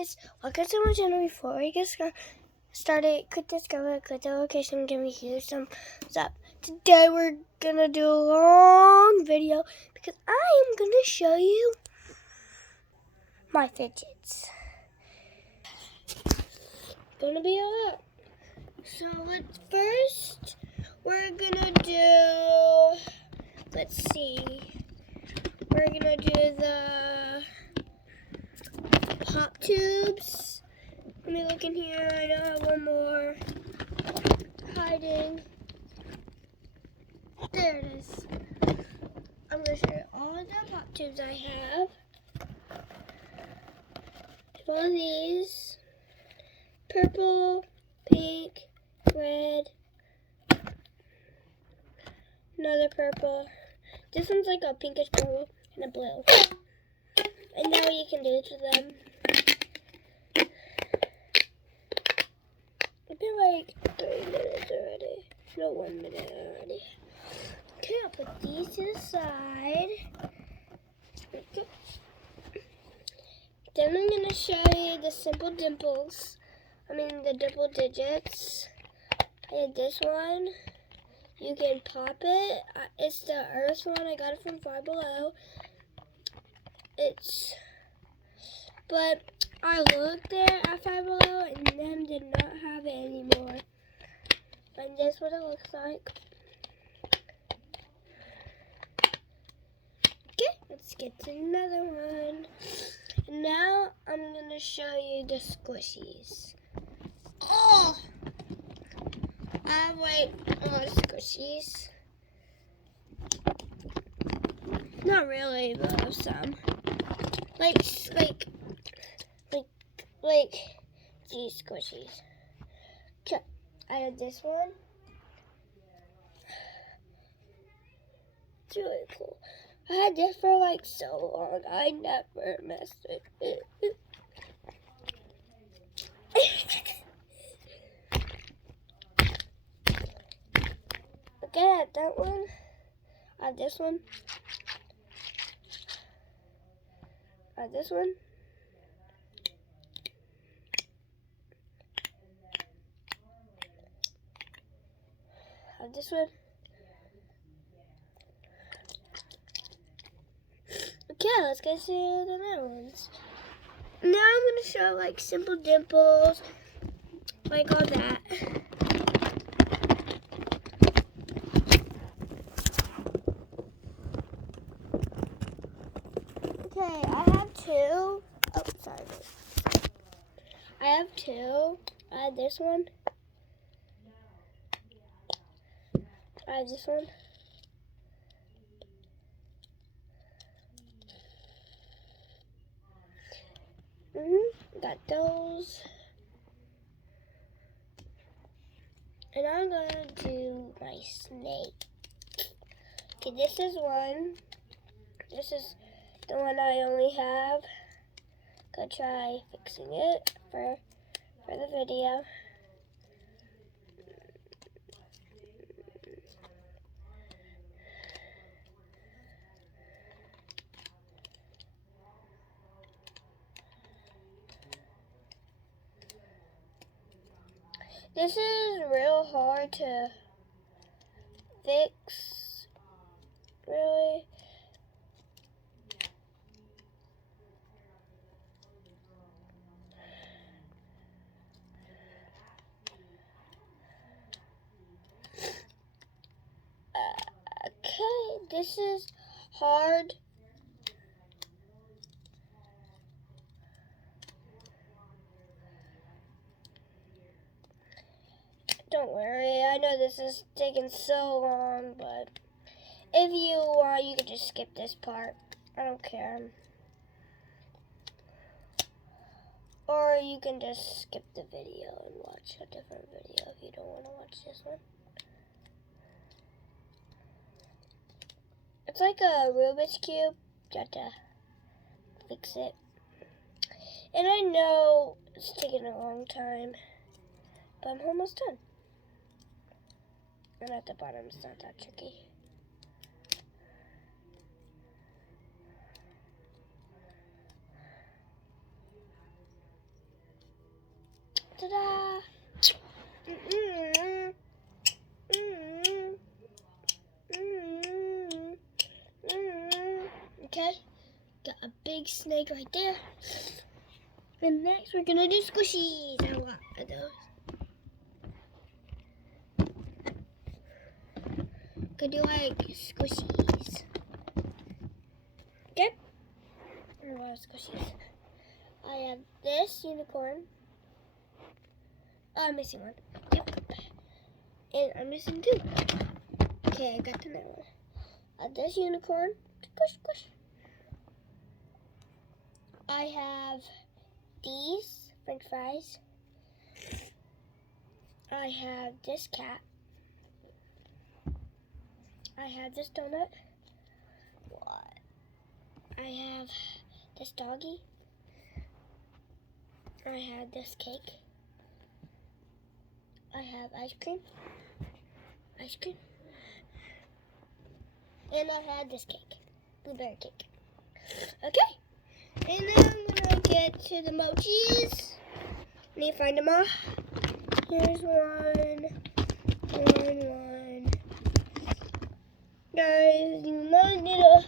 guys, welcome to my channel. Before we get started, click discover, click the location, give me a huge thumbs up. Today we're gonna do a long video because I am gonna show you my fidgets. Gonna be a lot. So first we're gonna do, let's see, we're gonna do the pop tubes. Let me look in here. I know I have one more hiding. There it is. I'm going to show you all the pop tubes I have. All of these. Purple, pink, red, another purple. This one's like a pinkish purple and a blue. And now you can do to them. It's been like 3 minutes already. No, 1 minute already. Okay, I'll put these to the side. Then I'm going to show you the simple dimples. The dimple digits. I had this one. You can pop it. It's the Earth one. I got it from Five Below. But I looked there at Five Below and them did not have it anymore. And this is what it looks like. Okay, let's get to another one. And now I'm going to show you the squishies. Oh! I have like a lot of squishies. Not really, but I have some. Like these squishies. Okay, I have this one. It's really cool. I had this for like so long. I never messed with it. Okay, I have that one. I have this one. I have this one. I have this one. Okay, let's get to the other ones. Now I'm going to show like simple dimples, like all that. Okay, I have two. Oh, sorry. I have two. I have this one. I have this one. Got those. And I'm gonna do my snake. Okay, this is one. This is the one I only have. Gonna try fixing it for the video. This is real hard to fix, really. Okay, this is hard. Don't worry, I know this is taking so long, but if you want, you can just skip this part. I don't care. Or you can just skip the video and watch a different video if you don't want to watch this one. It's like a Rubik's Cube. You have to fix it. And I know it's taking a long time, but I'm almost done. And at the bottom, it's not that tricky. Ta-da! Okay, got a big snake right there. And next we're gonna do squishies. A lot of those. Gonna do like squishies. Okay? A lot of squishies. I have this unicorn. Oh, I'm missing one. Yep. And I'm missing two. Okay, I got the next one. I have this unicorn. Squish, squish. I have these French fries. I have this cat. I have this donut. What? I have this doggy. I have this cake. I have ice cream. Ice cream. And I had this cake. Blueberry cake. Okay. And now I'm gonna get to the mochis. I need to find them all. Here's one. Guys, you might need to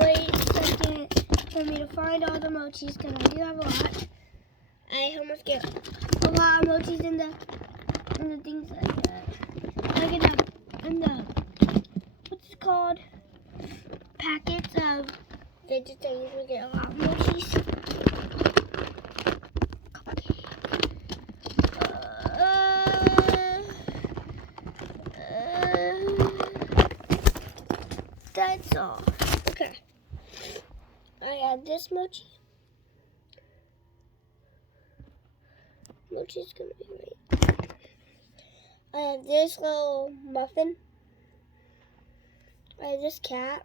wait a second for me to find all the mochis because I do have a lot. I almost get a lot of mochis in the things like that. Like in the what's it called? Packets of fidgets. I usually get a lot of mochis. That's all. Okay. I had this mochi. Mochi's gonna be right. I have this little muffin. I have this cat.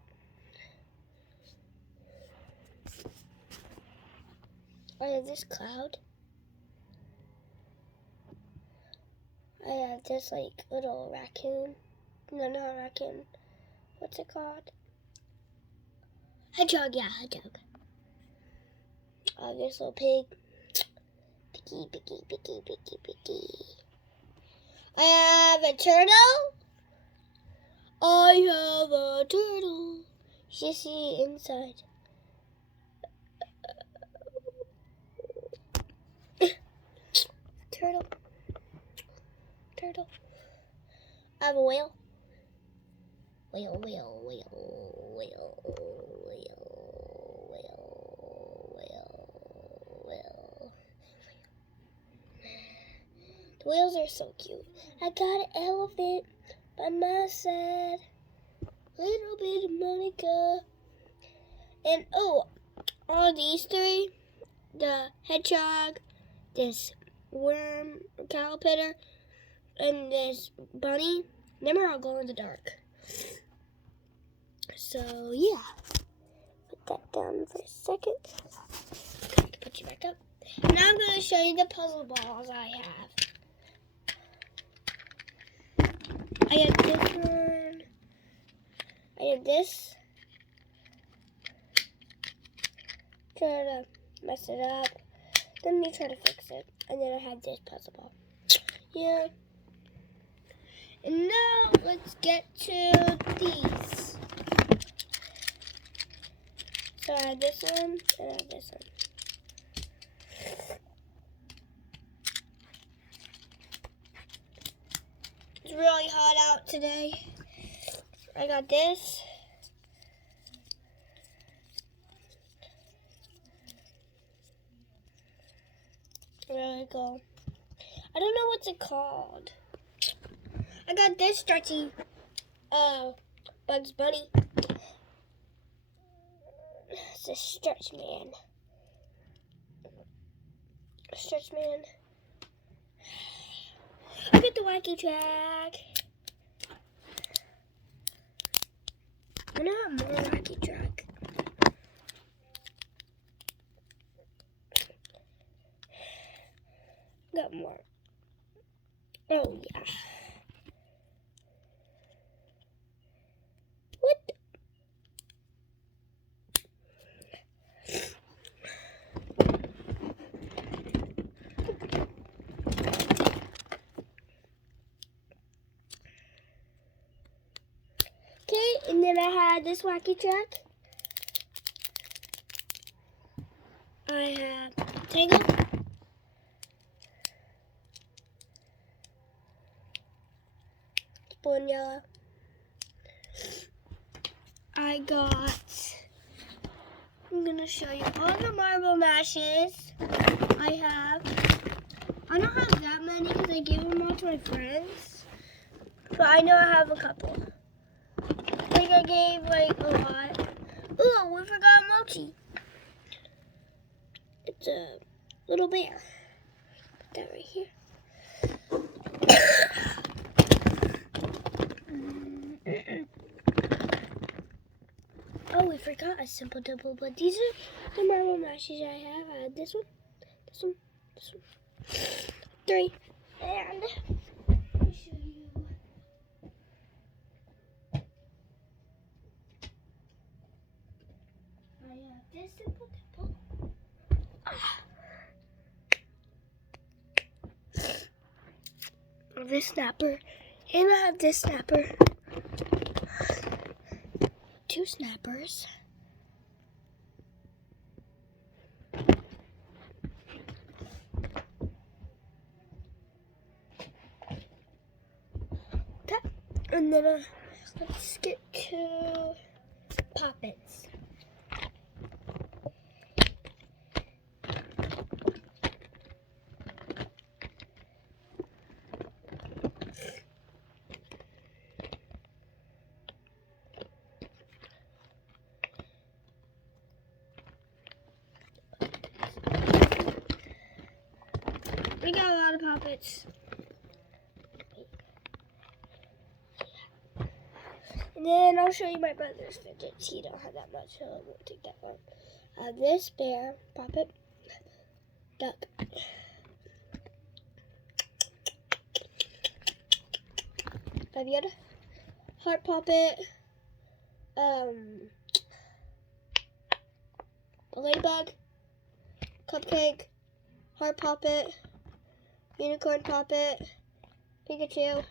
I have this cloud. I have this like little raccoon. No, not raccoon. What's it called? Hedgehog, yeah, hedgehog. I have this little pig. Picky. I have a turtle. I have a turtle. You see inside. Turtle. I have a whale. Whale. The whales are so cute. I got an elephant by my side. Little bit of Monica. And all these three, the hedgehog, this worm, caterpillar, and this bunny, them are all glow in the dark. So, yeah. Put that down for a second. Put you back up. Now I'm going to show you the puzzle balls I have. I have this one. I have this. Try to mess it up. Then you try to fix it. And then I have this puzzle ball. Yeah. And now let's get to these. So I have this one and I have this one. It's really hot out today. I got this. Really cool. I don't know what's it called. I got this stretchy Bugs Bunny. It's a stretch man. I got the wacky track. I'm gonna have more wacky track. Got more. Oh yeah. What? then I had this wacky track. I have Tango. Blue and yellow. I'm gonna show you all the marble mashes I have. I don't have that many because I gave them all to my friends, but I know I have a couple. Like I gave like a lot. Ooh, we forgot Mochi. It's a little bear. Put that right here. Oh, we forgot a Simple Dimple, but these are the marble mashes I have. I had this one, this one, this one. 3. And let me show you. I have this Simple Dimple. This snapper. And I have this snapper. 2 snappers. Okay. And then let's get to poppets. We got a lot of poppets. And then I'll show you my brother's fidgets. He don't have that much, so I won't take that long. I have this bear, poppet, duck. Have you got a heart poppet, a ladybug, cupcake, heart poppet, unicorn poppet, Pikachu,